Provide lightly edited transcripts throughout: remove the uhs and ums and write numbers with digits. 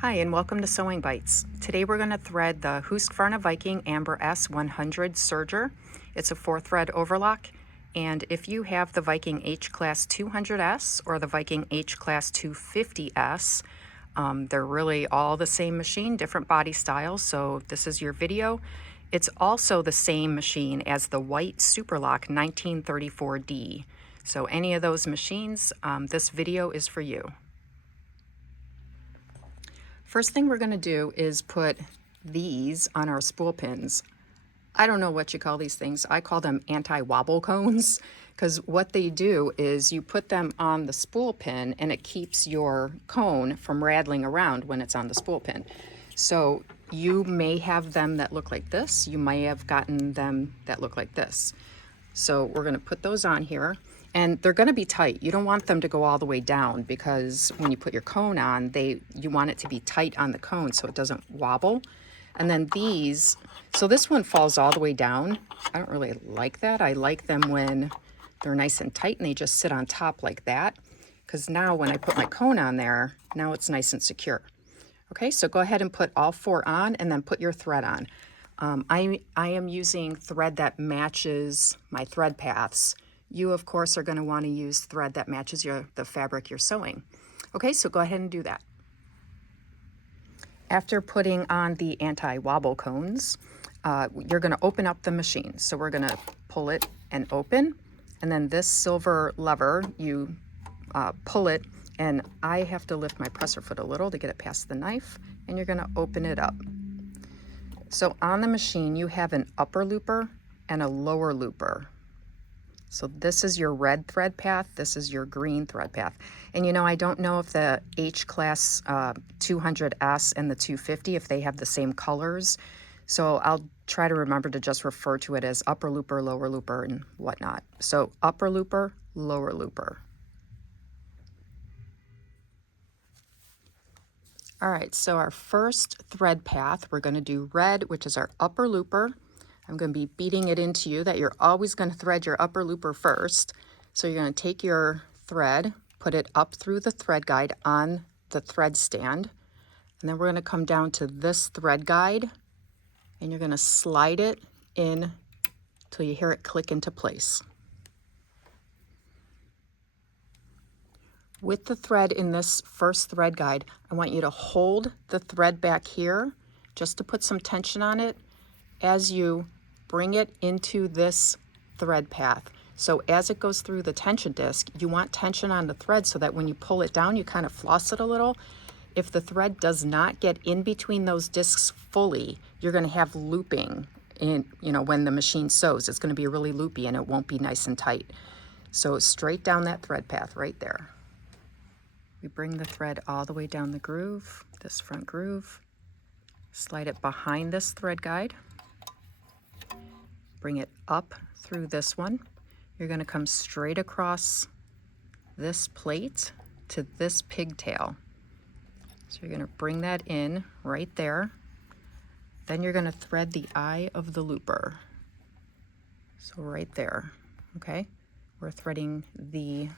Hi and welcome to Sewing Bites. Today we're going to thread the Husqvarna Viking Amber S100 Serger. It's a 4-thread overlock, and if you have the Viking H-Class 200S or the Viking H-Class 250S, they're really all the same machine, different body styles, so this is your video. It's also the same machine as the White Superlock 1934D. So any of those machines, this video is for you. First thing we're going to do is put these on our spool pins. I don't know what you call these things. I call them anti-wobble cones, because what they do is you put them on the spool pin and it keeps your cone from rattling around when it's on the spool pin. So you may have them that look like this. You may have gotten them that look like this. So we're going to put those on here. And they're going to be tight. You don't want them to go all the way down, because when you put your cone on, you want it to be tight on the cone so it doesn't wobble. And then these, so this one falls all the way down. I don't really like that. I like them when they're nice and tight and they just sit on top like that, because now when I put my cone on there, now it's nice and secure. Okay, so go ahead and put all 4 on and then put your thread on. I am using thread that matches my thread paths. You, of course, are going to want to use thread that matches the fabric you're sewing. Okay, so go ahead and do that. After putting on the anti-wobble cones, you're going to open up the machine. So we're going to pull it and open, and then this silver lever, you pull it, and I have to lift my presser foot a little to get it past the knife, and you're going to open it up. So on the machine, you have an upper looper and a lower looper. So this is your red thread path, this is your green thread path. And you know, I don't know if the H-Class 200S and the 250, if they have the same colors. So I'll try to remember to just refer to it as upper looper, lower looper, and whatnot. So upper looper, lower looper. All right, so our first thread path, we're going to do red, which is our upper looper. I'm going to be beating it into you that you're always going to thread your upper looper first. So you're going to take your thread, put it up through the thread guide on the thread stand, and then we're going to come down to this thread guide, and you're going to slide it in till you hear it click into place. With the thread in this first thread guide, I want you to hold the thread back here just to put some tension on it as you bring it into this thread path. So as it goes through the tension disc, you want tension on the thread so that when you pull it down, you kind of floss it a little. If the thread does not get in between those discs fully, you're going to have looping in, when the machine sews. It's going to be really loopy and it won't be nice and tight. So straight down that thread path right there. We bring the thread all the way down the groove, this front groove, slide it behind this thread guide, bring it up through this one. You're going to come straight across this plate to this pigtail. So you're going to bring that in right there. Then you're going to thread the eye of the looper. So right there, okay? We're threading the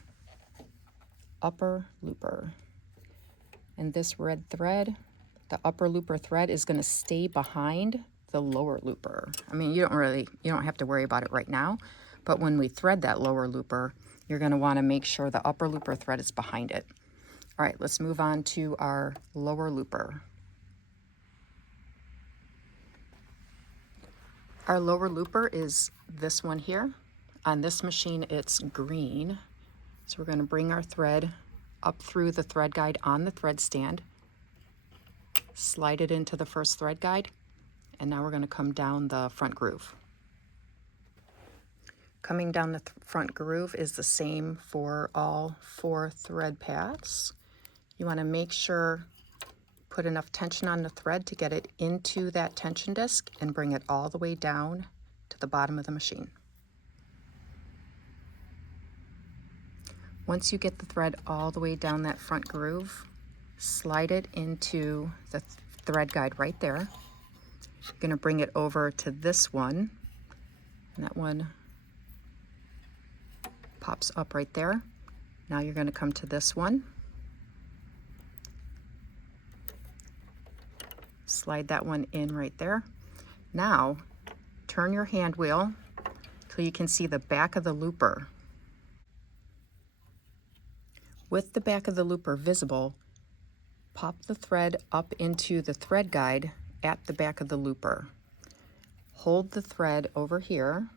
upper looper. And this red thread, the upper looper thread, is going to stay behind the lower looper. I mean, you don't have to worry about it right now, but when we thread that lower looper, you're going to want to make sure the upper looper thread is behind it. All right, let's move on to our lower looper. Our lower looper is this one here. On this machine, it's green. So we're going to bring our thread up through the thread guide on the thread stand, slide it into the first thread guide, and now we're going to come down the front groove. Coming down the front groove is the same for all 4 thread paths. You want to make sure, put enough tension on the thread to get it into that tension disc and bring it all the way down to the bottom of the machine. Once you get the thread all the way down that front groove, slide it into the thread guide right there. You're going to bring it over to this one, and that one pops up right there. Now you're going to come to this one, slide that one in right there. Now, turn your hand wheel till you can see the back of the looper. With the back of the looper visible, pop the thread up into the thread guide at the back of the looper. Hold the thread over here,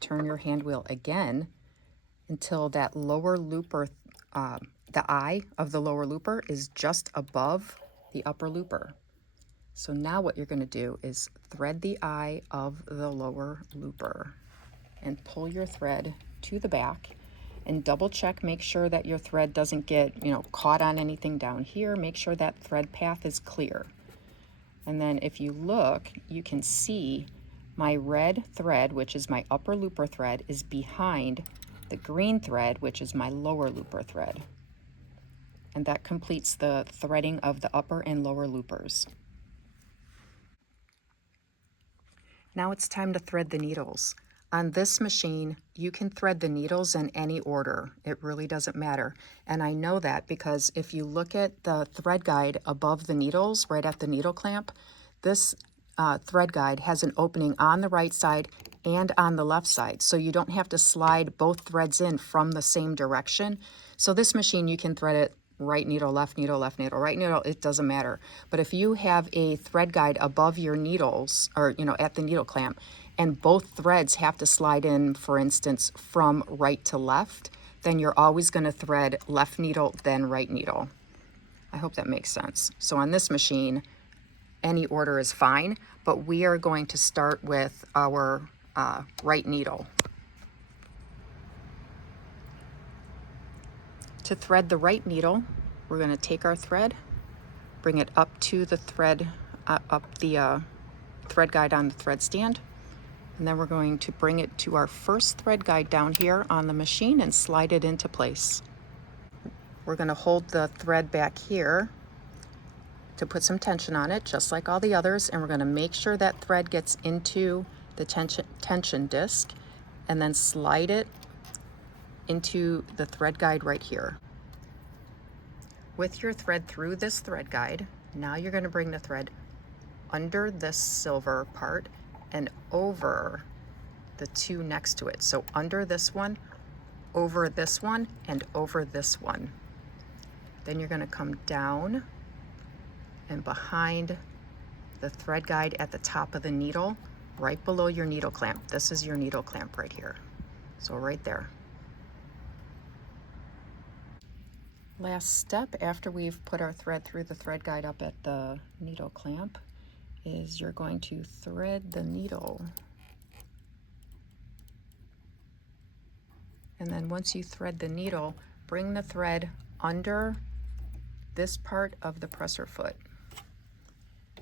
turn your hand wheel again until that lower looper, the eye of the lower looper is just above the upper looper. So now what you're going to do is thread the eye of the lower looper and pull your thread to the back and double check, make sure that your thread doesn't get, caught on anything down here. Make sure that thread path is clear. And then if you look, you can see my red thread, which is my upper looper thread, is behind the green thread, which is my lower looper thread. And that completes the threading of the upper and lower loopers. Now it's time to thread the needles. On this machine, you can thread the needles in any order. It really doesn't matter. And I know that because if you look at the thread guide above the needles, right at the needle clamp, this thread guide has an opening on the right side and on the left side. So you don't have to slide both threads in from the same direction. So this machine, you can thread it right needle, left needle, right needle, it doesn't matter. But if you have a thread guide above your needles, or at the needle clamp, and both threads have to slide in, for instance, from right to left, then you're always going to thread left needle, then right needle. I hope that makes sense. So on this machine, any order is fine, but we are going to start with our right needle. To thread the right needle, we're going to take our thread, bring it up to the thread, up the thread guide on the thread stand, and then we're going to bring it to our first thread guide down here on the machine and slide it into place. We're going to hold the thread back here to put some tension on it, just like all the others, and we're going to make sure that thread gets into the tension disc, and then slide it into the thread guide right here. With your thread through this thread guide, now you're going to bring the thread under this silver part and over the two next to it. So under this one, over this one, and over this one. Then you're going to come down and behind the thread guide at the top of the needle, right below your needle clamp. This is your needle clamp right here. So right there. Last step after we've put our thread through the thread guide up at the needle clamp is you're going to thread the needle. And then once you thread the needle, bring the thread under this part of the presser foot.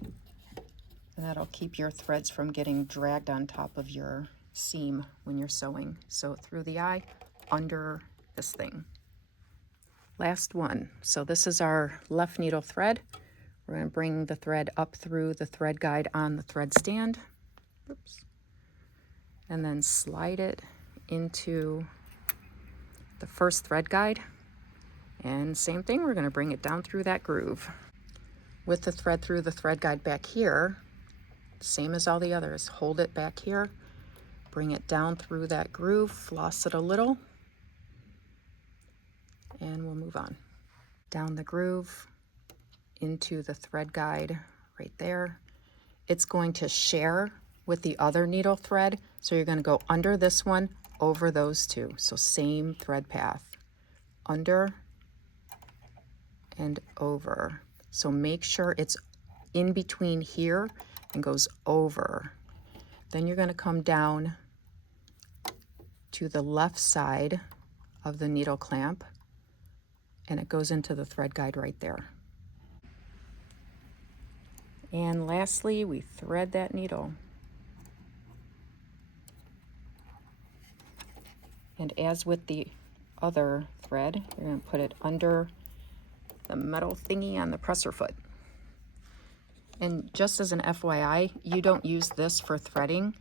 And that'll keep your threads from getting dragged on top of your seam when you're sewing. So through the eye, under this thing. Last one. So this is our left needle thread. We're going to bring the thread up through the thread guide on the thread stand. Oops. And then slide it into the first thread guide. And same thing, we're going to bring it down through that groove. With the thread through the thread guide back here, same as all the others, hold it back here, bring it down through that groove, floss it a little, and we'll move on. Down the groove, into the thread guide right there. It's going to share with the other needle thread, so you're going to go under this one, over those two. So same thread path, under and over. So make sure it's in between here and goes over. Then you're going to come down to the left side of the needle clamp, and it goes into the thread guide right there. And lastly, we thread that needle. And as with the other thread, you're going to put it under the metal thingy on the presser foot. And just as an FYI, you don't use this for threading.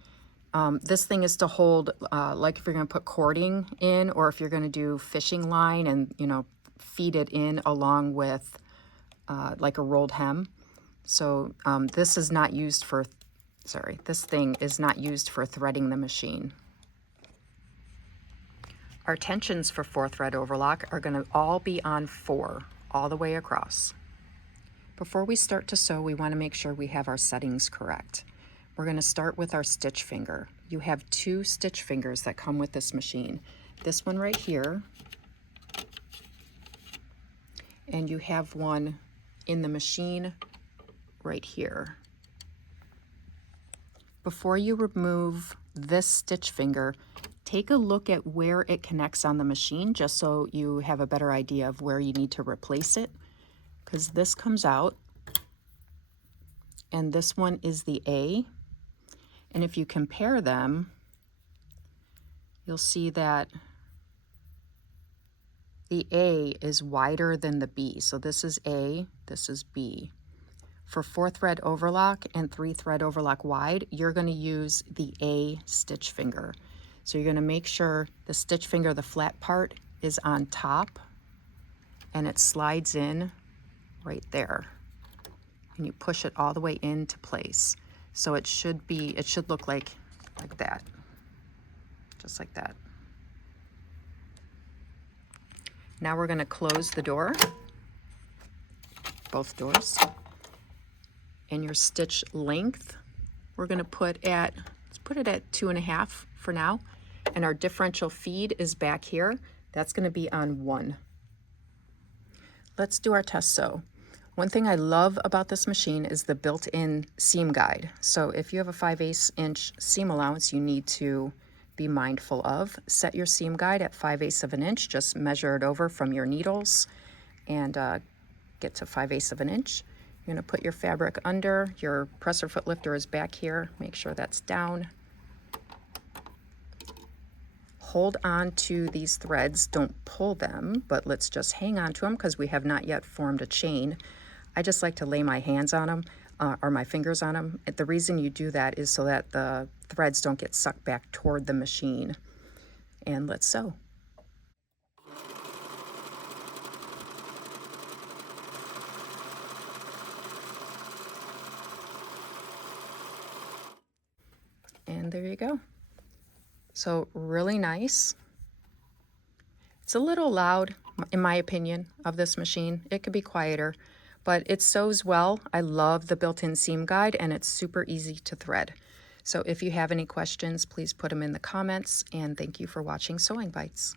This thing is to hold, like if you're going to put cording in, or if you're going to do fishing line and, feed it in along with like a rolled hem. So this is not used for, sorry, this thing is not used for threading the machine. Our tensions for 4-thread overlock are going to all be on 4 all the way across. Before we start to sew, we want to make sure we have our settings correct. We're going to start with our stitch finger. You have 2 stitch fingers that come with this machine. This one right here, and you have one in the machine right here. Before you remove this stitch finger, take a look at where it connects on the machine just so you have a better idea of where you need to replace it, because this comes out and this one is the A. And if you compare them, you'll see that the A is wider than the B. So this is A, this is B. For 4-thread overlock and 3-thread overlock wide, you're going to use the A stitch finger. So you're going to make sure the stitch finger, the flat part, is on top and it slides in right there. And you push it all the way into place. So it should look like that, just like that. Now we're going to close the door, both doors. And your stitch length, we're going to put it at 2.5 for now. And our differential feed is back here. That's going to be on 1. Let's do our test sew. One thing I love about this machine is the built-in seam guide. So if you have a 5/8 inch seam allowance, you need to be mindful of. Set your seam guide at 5/8 of an inch. Just measure it over from your needles and get to 5/8 of an inch. You're going to put your fabric under. Your presser foot lifter is back here. Make sure that's down. Hold on to these threads. Don't pull them, but let's just hang on to them because we have not yet formed a chain. I just like to lay my hands on them or my fingers on them. The reason you do that is so that the threads don't get sucked back toward the machine. And let's sew. And there you go. So really nice. It's a little loud, in my opinion, of this machine. It could be quieter, but it sews well. I love the built-in seam guide, and it's super easy to thread. So if you have any questions, please put them in the comments, and thank you for watching Sewing Bites.